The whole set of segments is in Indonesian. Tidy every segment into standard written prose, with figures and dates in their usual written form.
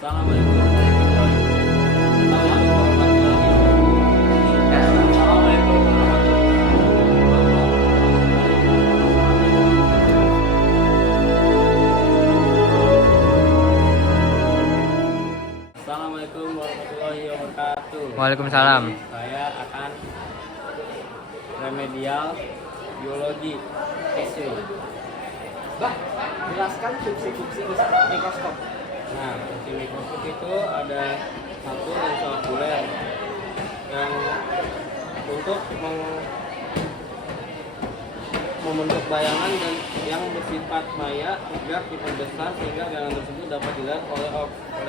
Assalamualaikum warahmatullahi wabarakatuh. Assalamualaikum warahmatullahi wabarakatuh. Waalaikumsalam. Saya akan remedial biologi SU. Jelaskan fungsi-fungsi mikroskop. Nah, fungsi mikroskop itu ada satu lensa okuler yang untuk membentuk bayangan dan yang bersifat maya agar diperbesar sehingga bayangan tersebut dapat dilihat oleh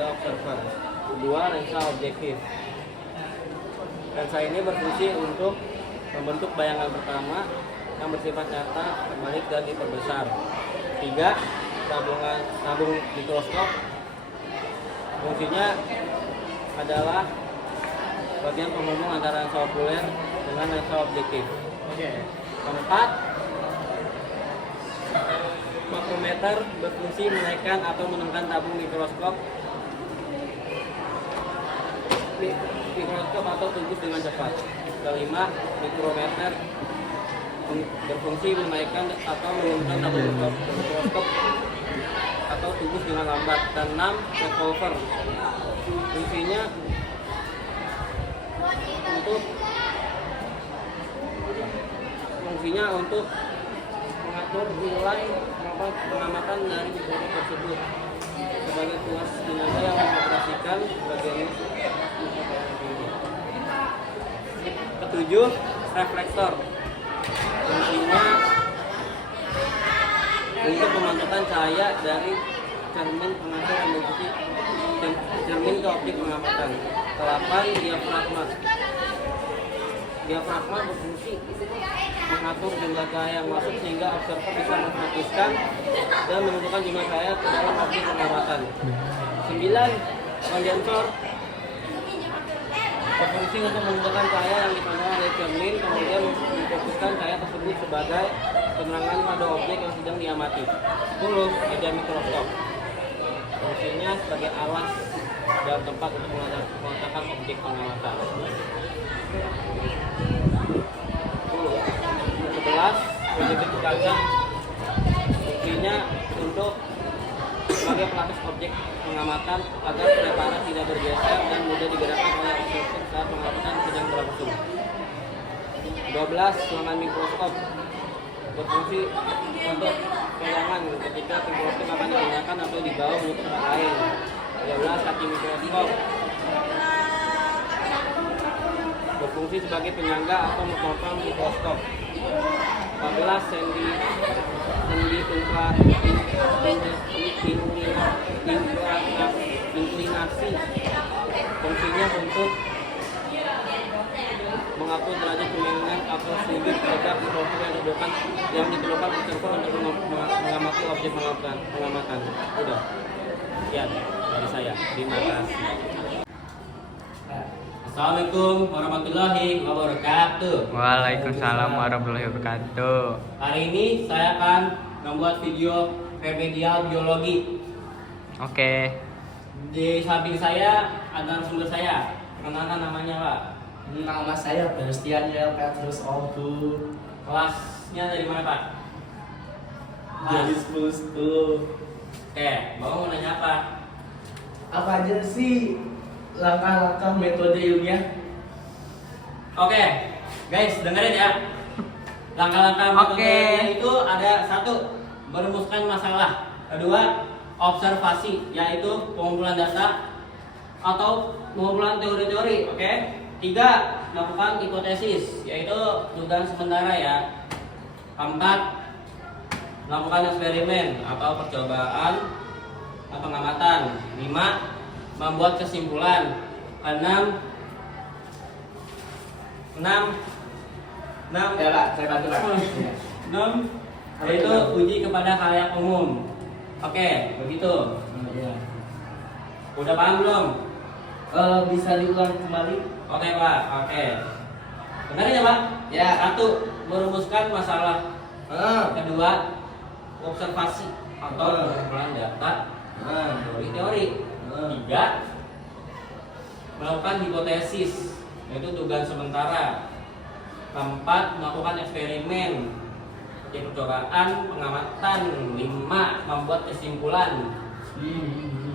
observer. Kedua, lensa objektif. Lensa ini berfungsi untuk membentuk bayangan pertama yang bersifat nyata, terbalik dan diperbesar. Tiga, tabung mikroskop. Fungsinya adalah bagian penghubung antara lensa okuler dengan lensa objektif. Keempat, makrometer berfungsi menaikkan atau menurunkan tabung mikroskop atau tembus dengan cepat. Kelima, mikrometer berfungsi menaikkan atau menurunkan tabung mikroskop atau tembus dengan lambat. Dan 6, revolver. Fungsinya untuk mengatur nilai pengamatan dari mikroskop tersebut sebagai tuas tenaga yang mengoperasikan bagian ini. Ketujuh, reflektor. Fungsinya untuk memantulkan cahaya dari cermin pengatur yang mengikuti cermin ke objek pengamatan. 8, diafragma. Diafragma berfungsi mengatur jumlah cahaya yang masuk sehingga observer bisa memfokuskan dan menentukan jumlah cahaya ke dalam objek pengamatan. 9, kondensor berfungsi untuk menentukan cahaya yang dipantulkan oleh cermin, kemudian memfokuskan cahaya tersebut sebagai penerangan pada objek yang sedang diamati. 10, media mikroskop. Fungsinya sebagai alas dan tempat untuk meletakkan objek pengamatan. 11, proyektif kaca. Fungsinya untuk sebagai pelapis objek pengamatan agar prepara tidak bergeser dan mudah digerakkan oleh observer saat pengamatan sedang berlangsung. 12, serangan mikroskop berfungsi untuk pegangan ketika mikroskop akan digunakan atau dibawa menutup tempat lain. 13, kaki mikroskop berfungsi sebagai penyangga atau menopang mikroskop. 14, sendi inklinasi. Fungsinya untuk mengatur derajat kemiringan atau sudut tegak mikroskop yang diperlukan observer untuk mengamati objek pengamatan. Udah. Sekian dari saya. Terima kasih. Assalamualaikum warahmatullahi wabarakatuh. Waalaikumsalam warahmatullahi wabarakatuh. Hari ini saya akan membuat video remedial biologi. Oke. Di samping saya ada sumber saya. Perkenalkan namanya, Pak. Nama saya Bastian Petrus Obu. Kelasnya dari mana, Pak? Dari 10. Oke, Bapak mau nanya apa? Apa aja sih langkah-langkah metode ilmiah? Oke, guys, dengerin ya. Langkah-langkah metode Oke. ilmiah itu ada: 1, merumuskan masalah. 2, observasi, yaitu pengumpulan data atau pengumpulan teori-teori. Oke. 3, melakukan hipotesis, yaitu dugaan sementara ya. 4, melakukan eksperimen atau percobaan atau pengamatan. 5, membuat kesimpulan. 6 Ya Pak, saya bantu Pak. 6 yaitu uji kepada khalayak umum. Oke, begitu. Ya. Udah paham belum? Bisa diulang kembali? Oke, Pak. Oke. Dengerin ya, Pak? Ya. 1, merumuskan masalah. 2, observasi atau pengumpulan data teori-teori. Tiga, melakukan hipotesis, yaitu dugaan sementara. Keempat, melakukan eksperimen, yaitu percobaan, pengamatan. Lima, membuat kesimpulan.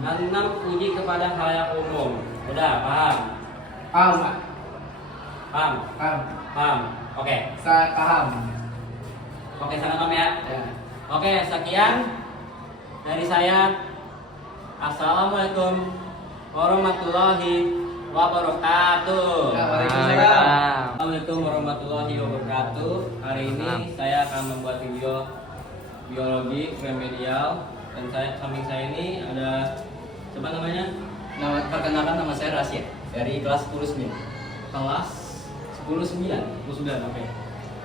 Dan enam, uji kepada khalayak umum. Udah paham? Paham, Pak. Paham? Paham. Paham? Oke. Saya paham. Oke, salam ya. Ya. Oke, sekian dari saya. Assalamualaikum warahmatullahi wabarakatuh. Ya, waalaikumsalam. Assalamualaikum warahmatullahi wabarakatuh. Hari ini saya akan membuat video biologi remedial, dan samping saya ini ada siapa namanya? Perkenalkan, nama saya Rasya dari kelas 10-9. Kelas 10-9. 10-9, oke.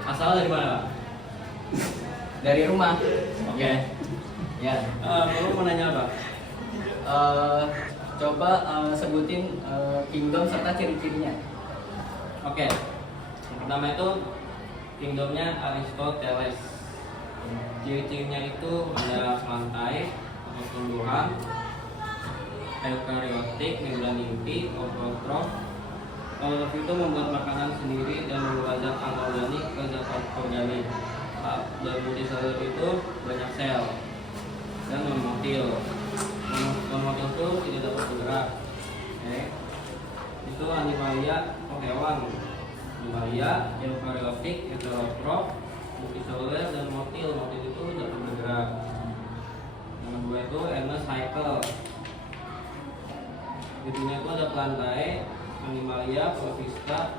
Asal dari mana, Pak? Dari rumah. Oke. Ya. Kamu mau nanya apa? Coba sebutin kingdom serta ciri-cirinya. Oke. Yang pertama itu kingdomnya Aristoteles. Ciri-cirinya itu ada lantai atau tumbuhan, eukariotik, membran inti, autotrof. Autotrof itu membuat makanan sendiri dan mengubah zat anorganik ke zat organik. Dan multiseluler itu banyak sel dan non-motil. Non-motil itu tidak dapat bergerak. Oke. Itu animalia atau hewan. Animalia, eukariotik, heterotrof, multiseluler dan motil. Motil itu dapat bergerak. Yang kedua itu endless cycle. Di dunia itu ada plantae, animalia, protista.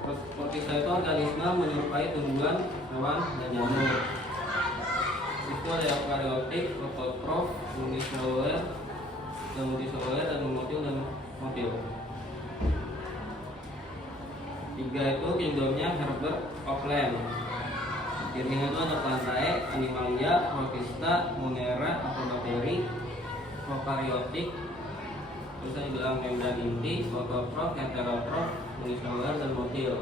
Protista itu organisme menyerupai tumbuhan, hewan, dan nyamuk. Itu ada eukariotik, autotrof, uniseluler, dan multiseluler, dan motil dan motil. Tiga itu kingdomnya Herbert Opland. Cirinya itu ada plantae, animalia, protista, monera atau bakteri, prokaryotik, terus saya bilang membran inti, autotrof, heterotrof, uniseluler, dan motil.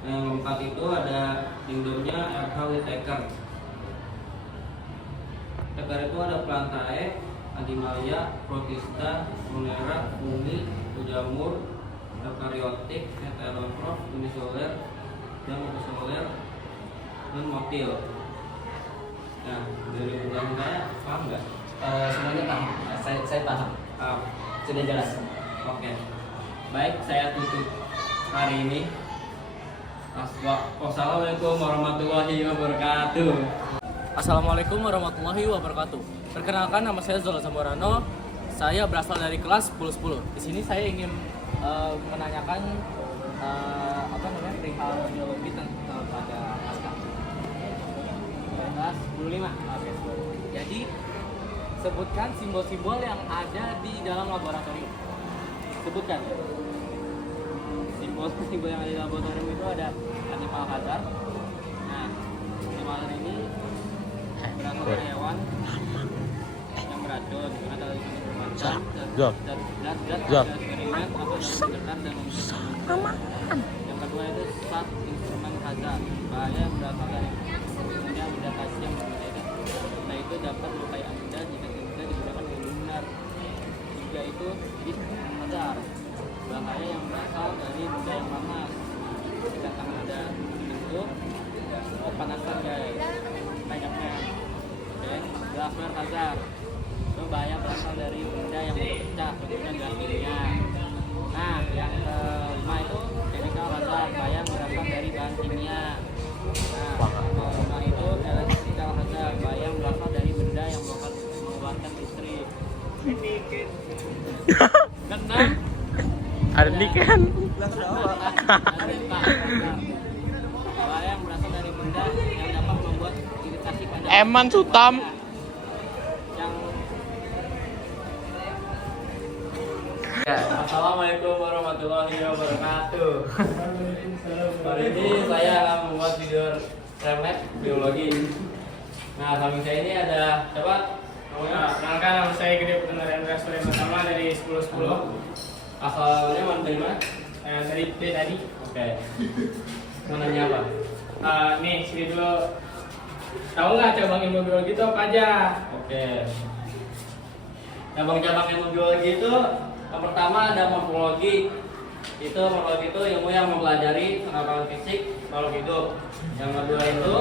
Yang keempat itu ada kingdomnya R.H. Whittaker. Whittaker itu ada plantae, animalia, protista, monera, uni, jamur, eukariotik, heterotrof, uniseluler, dan multiseluler, dan motil. Nah, dari penjelasan saya paham nggak? Semuanya paham. Saya paham. Paham. Sudah jelas. Oke. Baik, saya tutup hari ini. Wassalamualaikum warahmatullahi wabarakatuh. Assalamualaikum warahmatullahi wabarakatuh. Perkenalkan, nama saya Zola Samborano. Saya berasal dari kelas 10-10. Di sini saya ingin menanyakan perihal biologi tentang pada naskah. Kelas 15. Oke. Jadi sebutkan simbol-simbol yang ada di dalam laboratorium. Sebutkan. Simbol yang ada di laboratorium itu ada animal hazard. Nah, animal hazard ini berasal dari hewan yang beracun atau bermanfaat dan eksperimen atau yang dan yang kedua itu sat instrumen hazard, bahaya yang berasal dari benda kasih yang berbeda, nah itu dapat melukai anda jika tidak digunakan dengan benar. Tiga itu bis hazard, bahaya yang berasal dari benda yang panas. Jika tangan ada itu panasan guys, banyaknya. Oke, glassware hazard, itu bahaya berasal dari benda yang berpecah, contohnya gelas minyak. Nah, yang kelima itu chemical hazard, bahaya yang berasal dari bahan kimia. Nah, kelima itu electrical hazard, bahaya yang berasal dari benda yang mengeluarkan listrik. Keenam Ada niken. bahaya yang berasal dari benda yang dapat membuat iritasi pada Eman Sutam. yang Assalamualaikum warahmatullahi wabarakatuh. Hari ini saya akan membuat video remet biologi. Nah, samping saya ini ada siapa? Namanya? Perkenalkan, nama saya Gede Putra Rendra Surya Pertama dari 10-10. Asalnya mana dari mana? Dari B tadi. Oke. Mau nanya apa? Nih, sini dulu. Tahu nggak cabang ilmu biologi itu apa aja? Oke. Cabang-cabang ilmu biologi itu yang pertama ada morfologi. Morfologi itu ilmu yang mempelajari pengembangan fisik makhluk hidup. Yang kedua itu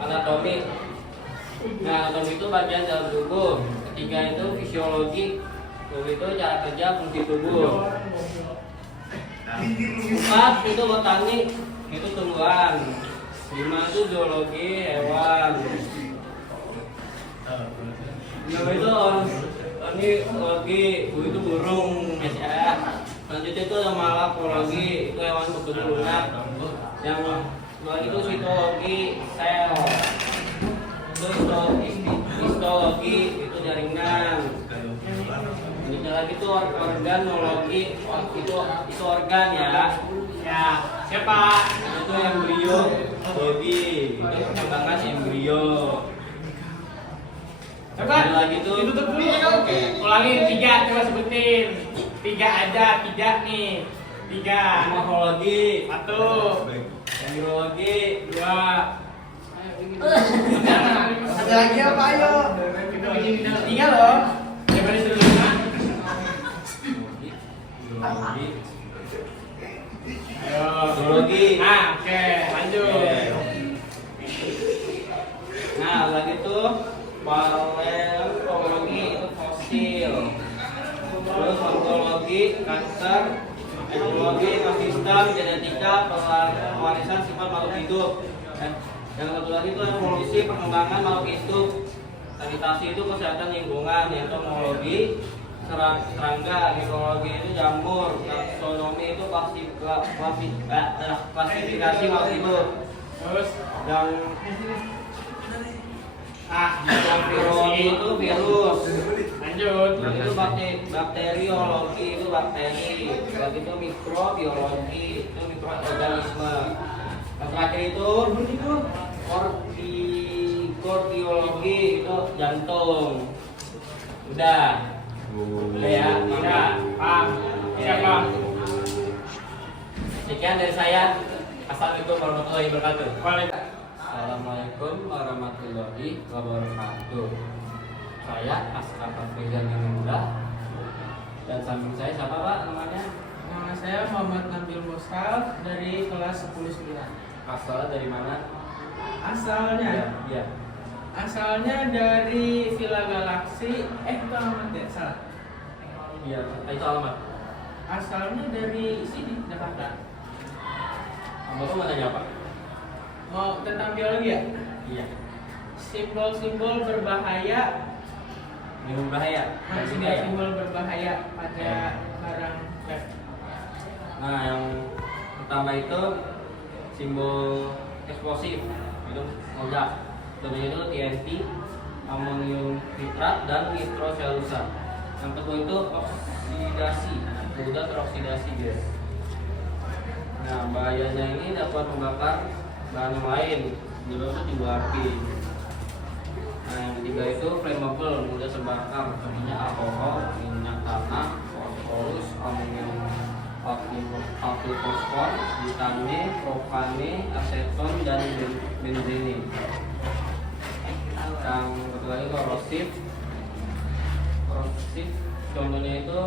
anatomi. Nah, anatomi itu bagian dalam tubuh. Ketiga itu fisiologi. Itu cara kerja fungsi tubuh. 4 itu botani, itu tumbuhan. 5 itu zoologi, hewan. 6 itu ornitologi, itu burung ya. Selanjutnya itu malakologi, itu hewan bertubuh lunak. Yang kedua itu sitologi, sel. Itu histologi, itu jaringan. Ini lagi itu organologi, itu organ ya. Ya, siapa? Itu embryologi, itu perkembangan embrio. Coba Ada lagi tuh. ditutup dulu ya. Oke. Ulangin 3, coba sebutin. 3 aja, 3 nih. 3. Morfologi, 1, embryologi, 2. Ada lagi apa ayo? 3 loh. Coba disuruh lima. biologi, Ayo. zoologi. Nah, oke, lanjut. Nah, lagi tuh paleontologi itu fosil. Terus ontologi, kanker, ekologi, ekosistem, genetika, pewarisan sifat makhluk hidup. Yang satu lagi itu evolusi perkembangan makhluk hidup. Sanitasi itu kesehatan lingkungan. Entomologi serangga, mikologi itu jamur, taksonomi itu klasifikasi makhluk hidup. Terus Yang virologi itu virus. lanjut. Itu bakteriologi itu bakteri. Lagi itu mikrobiologi itu mikroorganisme. Yang terakhir itu kardiologi itu jantung. Udah ya, Tidak, paham. Siapa? sekian dari saya. Assalamualaikum warahmatullahi wabarakatuh. Waalaikumsalam. Assalamualaikum warahmatullahi wabarakatuh. Saya Askar Fafrizan Muda. Dan samping saya siapa Pak namanya? Nama saya Muhammad Nabil Musal dari kelas 10-9. Asalnya dari mana? Asalnya Iya. Asalnya dari Villa Galaksi. Itu alamat ya? Salah. Iya, itu alamat. Asalnya dari sini, Jakarta. Bapak mau tanya apa? Mau tentang biologi ya? Iya. Simbol-simbol berbahaya. Minum bahaya. Simbol berbahaya pada barang lab. Nah, yang pertama itu simbol eksplosif. Itu meledak. Contohnya itu TNT, amonium nitrat, dan nitroselusa. Yang kedua itu oksidasi, mudah teroksidasi gas. Nah, bahayanya ini dapat membakar bahan yang lain, juga itu timbul api. Nah, yang ketiga itu flammable, mudah terbakar, contohnya alkohol, minyak tanah, fosforus, aluminium, fosfor, butane, propane, aseton, dan benzene. Yang kedua itu korosif, contohnya itu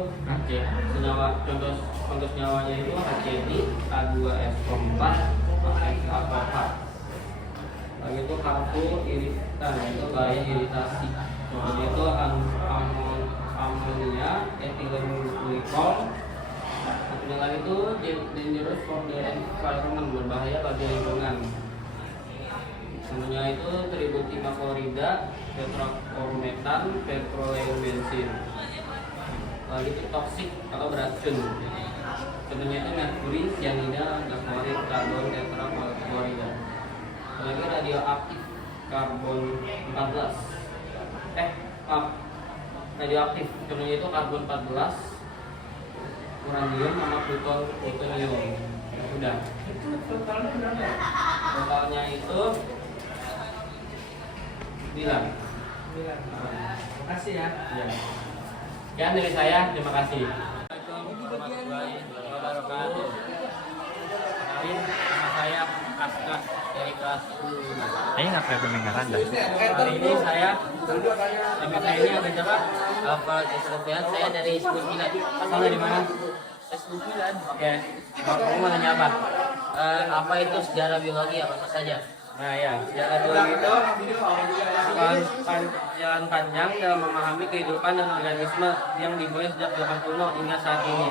contoh senyawanya itu HCl, H2SO4, AF4. Lagi itu karboiritan, itu bahaya iritasi. Contohnya itu amonia, ethylene glycol. Yang lagi itu dangerous for the environment, berbahaya bagi lingkungan. Contohnya itu tributima klorida, tetrachlorometan, petroleum bensin. Lagi itu toksik atau beracun. Contohnya itu merkuri, cyanida, gas klorid, karbon tetraklorida. Lagi radioaktif, karbon 14. Radioaktif. Contohnya itu karbon 14, uranium sama plutonium. Udah. Itu totalnya berapa? Totalnya itu 9. Makasih ya. Ya. Sekian dari saya, terima kasih. Assalamualaikum warahmatullahi wabarakatuh. Kenalin, nama saya Aska dari kelas 10. Kayaknya nggak pernah dengeran dah. Hari ini saya ini ada siapa? Alfa Jesrofian, saya dari 19. Asal dari mana? 19. Oke. Kamu mau nanya apa? Apa itu sejarah biologi, apa saja? Nah ya, sejarah biologi itu jalan panjang dalam memahami kehidupan dan organisme yang dimulai sejak zaman kuno hingga saat ini.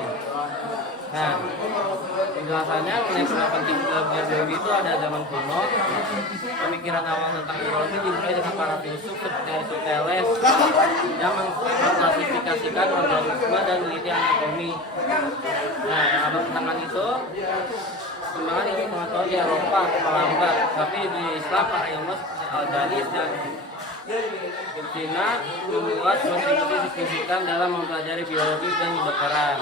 Nah, penjelasannya mengenai kenapa penting belajar biologi itu ada zaman kuno. Pemikiran awal tentang biologi dimulai dengan para filsuf seperti Aristoteles yang mengklasifikasikan organisme dan meneliti anatomi. Nah, yang abad pertengahan itu perkembangan ilmu pengetahuan di Eropa melambat, tapi di Islam para ilmuwan seperti Al-Jalis dan Cina membuat kontribusi signifikan dalam mempelajari biologi dan kedokteran.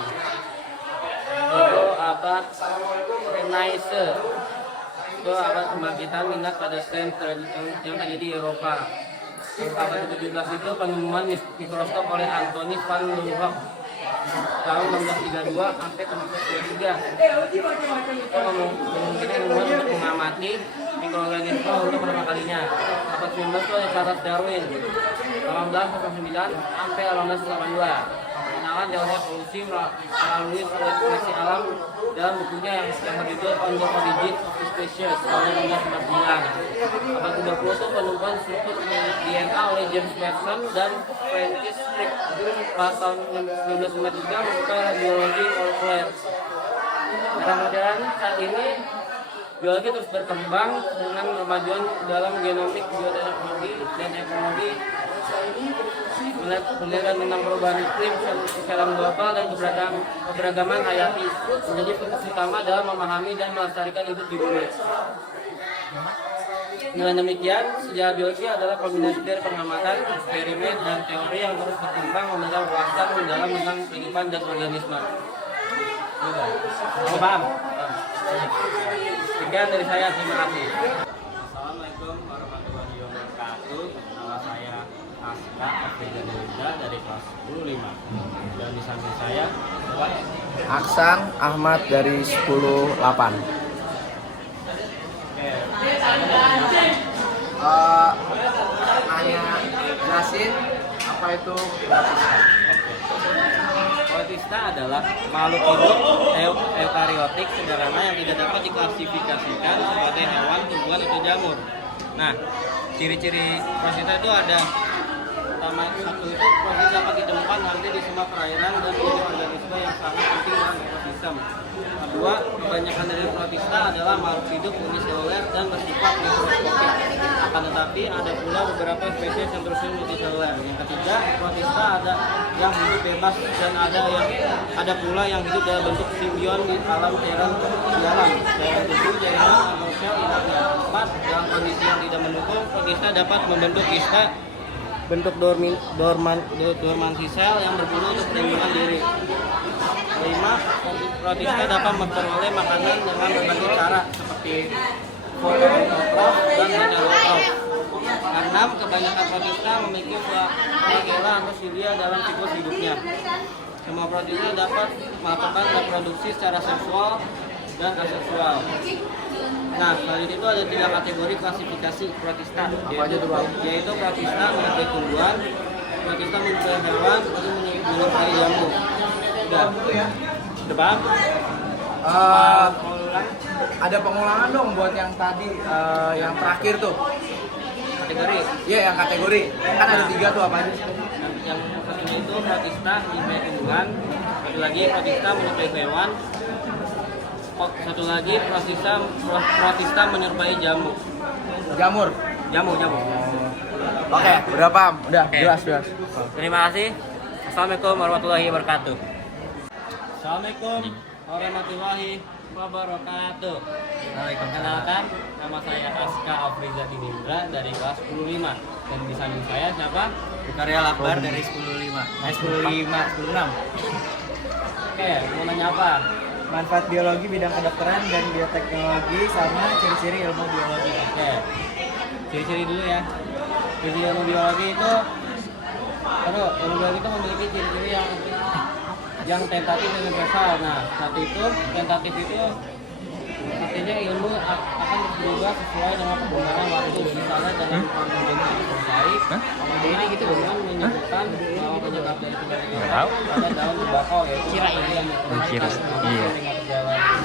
Itu abad Renaissance, itu abad kebangkitan minat pada sains yang terjadi di Eropa. Abad ke-17 itu penemuan mikroskop oleh Anthony van Leeuwenhoek tahun 1632 sampai 1623. Itu memungkinkan ilmuwan untuk mengamati mikroorganisme untuk pertama kalinya. Abad 19 itu ada Charles Darwin 1809 sampai 1882. Kenalan teori evolusi melalui seleksi alam dalam bukunya yang berjudul On the Origin of the Species tahun 1949. Abad 20 itu penemuan struktur DNA oleh James Watson dan Francis Crick. Pada tahun 1953 membuka biologi molekuler. Era modern saat ini biologi terus berkembang dengan kemajuan dalam genomik, bioteknologi, dan ekologi, penelitian tentang perubahan iklim secara global dan keberagaman hayati menjadi fokus utama dalam memahami dan melestarikan hidup di bumi. Dengan demikian, sejarah biologi adalah kombinasi dari pengamatan, eksperimen, dan teori yang terus berkembang memberikan wawasan mendalam tentang kehidupan dan organisme. Paham? Sekian dari saya, terima kasih. Assalamualaikum warahmatullahi wabarakatuh. Nama saya Aska Afriza dari kelas 15. Dan di samping saya Aksan Ahmad dari 10-8. Nanya jelasin apa itu Protista adalah makhluk hidup eukariotik sederhana yang tidak dapat diklasifikasikan sebagai hewan, tumbuhan, atau jamur. Nah, ciri-ciri protista itu ada pertama, satu itu protista dapat ditemukan hampir di semua perairan dan menjadi organisme yang sangat penting dalam ekosistem. Kedua, kebanyakan dari protista adalah makhluk hidup uniseluler dan bersifat mikroskopik. Akan tetapi ada pula beberapa spesies yang bersifat multiseluler. Yang ketiga, protista ada yang hidup bebas dan ada pula yang hidup dalam bentuk simbion di alam cairan di alam. Cairan tubuh, jaringan, atau sel inangnya. 4. Dalam kondisi yang tidak mendukung, protista dapat membentuk kista bentuk dormansi sel yang berbulu untuk perlindungan diri. 5. Protista dapat memperoleh makanan dengan berbagai cara seperti fototrof dan heterotrof. 6. Kebanyakan protista memiliki flagella atau silia dalam siklus hidupnya. Semua protista dapat melakukan reproduksi secara seksual dan aseksual. Nah, selain itu ada 3 kategori klasifikasi protista, yaitu protista menyerupai tumbuhan, protista menyerupai hewan, dan menyerupai jamur. Udah paham? Ada pengulangan dong buat yang tadi yang terakhir tuh. Kategori? Iya, yang kategori. Kan ada 3 tuh apa aja? Yang satunya itu protista menyerupai tumbuhan, satu lagi protista menyerupai hewan, satu lagi protista menyerupai jamur. Jamur. Oke, udah paham. Udah, jelas. Terima kasih. Assalamualaikum warahmatullahi wabarakatuh. Assalamualaikum warahmatullahi wabarakatuh. Perkenalkan, nama saya Aska Afriza Dinindra dari kelas 10-5. Dan di samping saya siapa? Karya Lakbar dari 10-5. 10-6. Oke, mau nanya apa? Manfaat biologi bidang kedokteran dan bioteknologi sama ciri-ciri ilmu biologi. Oke, ciri-ciri dulu ya. Ciri ilmu biologi itu, ilmu biologi itu memiliki ciri-ciri yang tentatif dan universal. Nah, satu itu tentatif itu artinya ilmu akan berubah sesuai dengan perkembangan waktu. Misalnya dalam menjadi baik, jadi gitu dengan menyebutkan bahwa penyebab dari penyakit pada daun tembakau yaitu cira yang Cira, iya. dengan perjalanan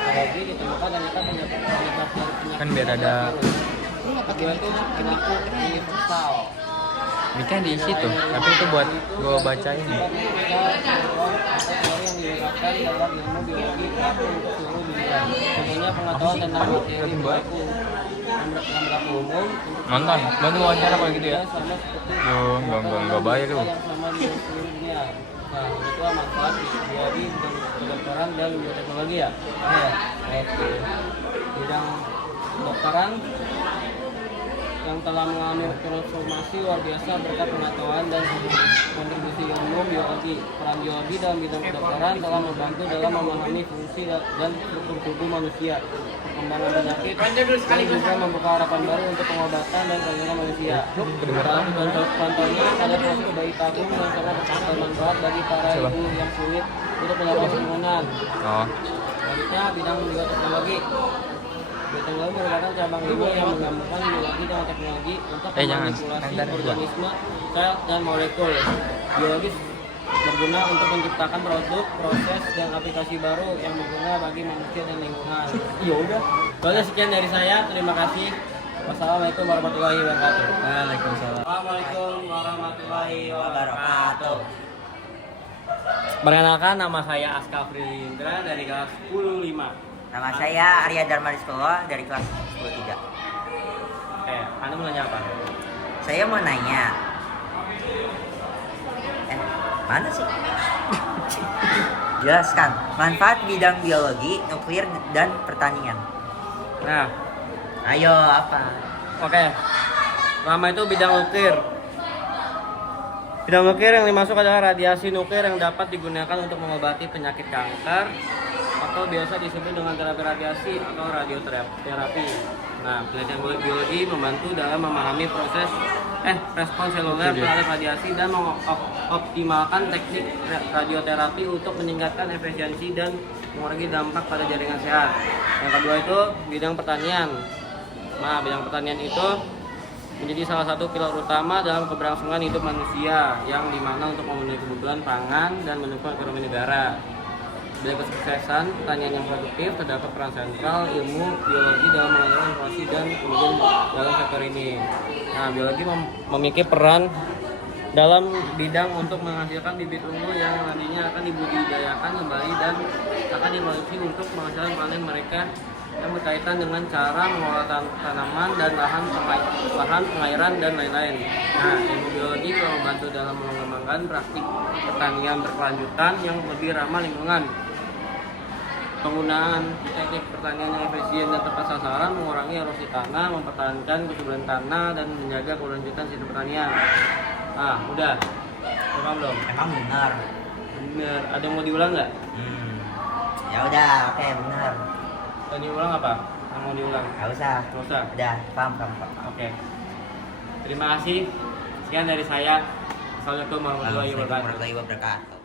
teknologi ditemukan ternyata penyebab dari penyakit Kan biar ada kedua itu perilaku universal. ini kan di situ, tapi itu buat gua bacain. Teori yang digunakan dalam ilmu biologi untuk seluruh dunia. Contohnya pengetahuan tentang materi berlaku yang berlaku umum Nonton, bantu wawancara kalau gitu ya. sama seperti Yo, enggak bayar lu. yang sama di seluruh dunia. Nah, itu manfaat biologi bidang kedokteran dan bioteknologi ya. Oke. Bidang kedokteran yang telah mengalami transformasi luar biasa berkat pengetahuan dan kontribusi ilmu biologi. Peran biologi dalam bidang kedokteran telah membantu dalam memahami fungsi dan struktur tubuh manusia, perkembangan penyakit, dan juga membuka harapan baru untuk pengobatan dan perlindungan manusia. Contohnya ada proses bayi tabung yang sangat bermanfaat bagi para ibu yang sulit untuk melakukan permohonan. Oh, Selanjutnya bidang bioteknologi. Bioteknologi merupakan cabang ilmu yang menggabungkan biologi dengan teknologi untuk jangan. memanipulasi Ntar gua. organisme, sel, dan molekul. Biologis berguna untuk menciptakan produk, proses, dan aplikasi baru yang berguna bagi manusia dan lingkungan. Iya udah. Oke, sekian dari saya. Terima kasih. Wassalamualaikum warahmatullahi wabarakatuh. Waalaikumsalam. Assalamualaikum warahmatullahi wabarakatuh. Perkenalkan, nama saya Aska Frilindra dari kelas 10-5. Nama saya Arya Dharma Rizkowa dari kelas 10-3. Anda mau nanya apa? Saya mau nanya. Mana sih? Jelaskan manfaat bidang biologi, nuklir, dan pertanian. Nah, Ayo, apa? oke. Pertama itu bidang nuklir. Bidang nuklir yang dimaksud adalah radiasi nuklir yang dapat digunakan untuk mengobati penyakit kanker atau biasa disebut dengan terapi radiasi atau radioterapi. Nah, penelitian biologi membantu dalam memahami proses respons seluler terhadap radiasi dan mengoptimalkan teknik radioterapi untuk meningkatkan efisiensi dan mengurangi dampak pada jaringan sehat. Yang kedua itu bidang pertanian. Nah, bidang pertanian itu menjadi salah satu pilar utama dalam keberlangsungan hidup manusia yang dimana untuk memenuhi kebutuhan pangan dan mendukung ekonomi negara. Dari kesuksesan pertanian yang produktif terdapat peran sentral ilmu biologi dalam mengatur inflasi dan kemudian dalam sektor ini. Nah, biologi memiliki peran dalam bidang untuk menghasilkan bibit unggul yang nantinya akan dibudidayakan kembali dan akan diproduksi untuk menghasilkan panen mereka yang berkaitan dengan cara mengolah tanaman dan lahan pengairan dan lain-lain. Nah, ilmu biologi telah membantu dalam mengembangkan praktik pertanian berkelanjutan yang lebih ramah lingkungan. Penggunaan teknik pertanian yang efisien dan tepat sasaran mengurangi erosi tanah, mempertahankan kesuburan tanah, dan menjaga keberlanjutan sistem pertanian. Ah, udah. Paham belum? Emang benar. Bener. Ada yang mau diulang nggak? Ya udah, oke, benar. Mau diulang apa? Yang mau diulang? Gak usah. Nggak usah. Udah, paham. Oke. Terima kasih. Sekian dari saya. Assalamualaikum warahmatullahi wabarakatuh. Warahmatullahi wabarakatuh.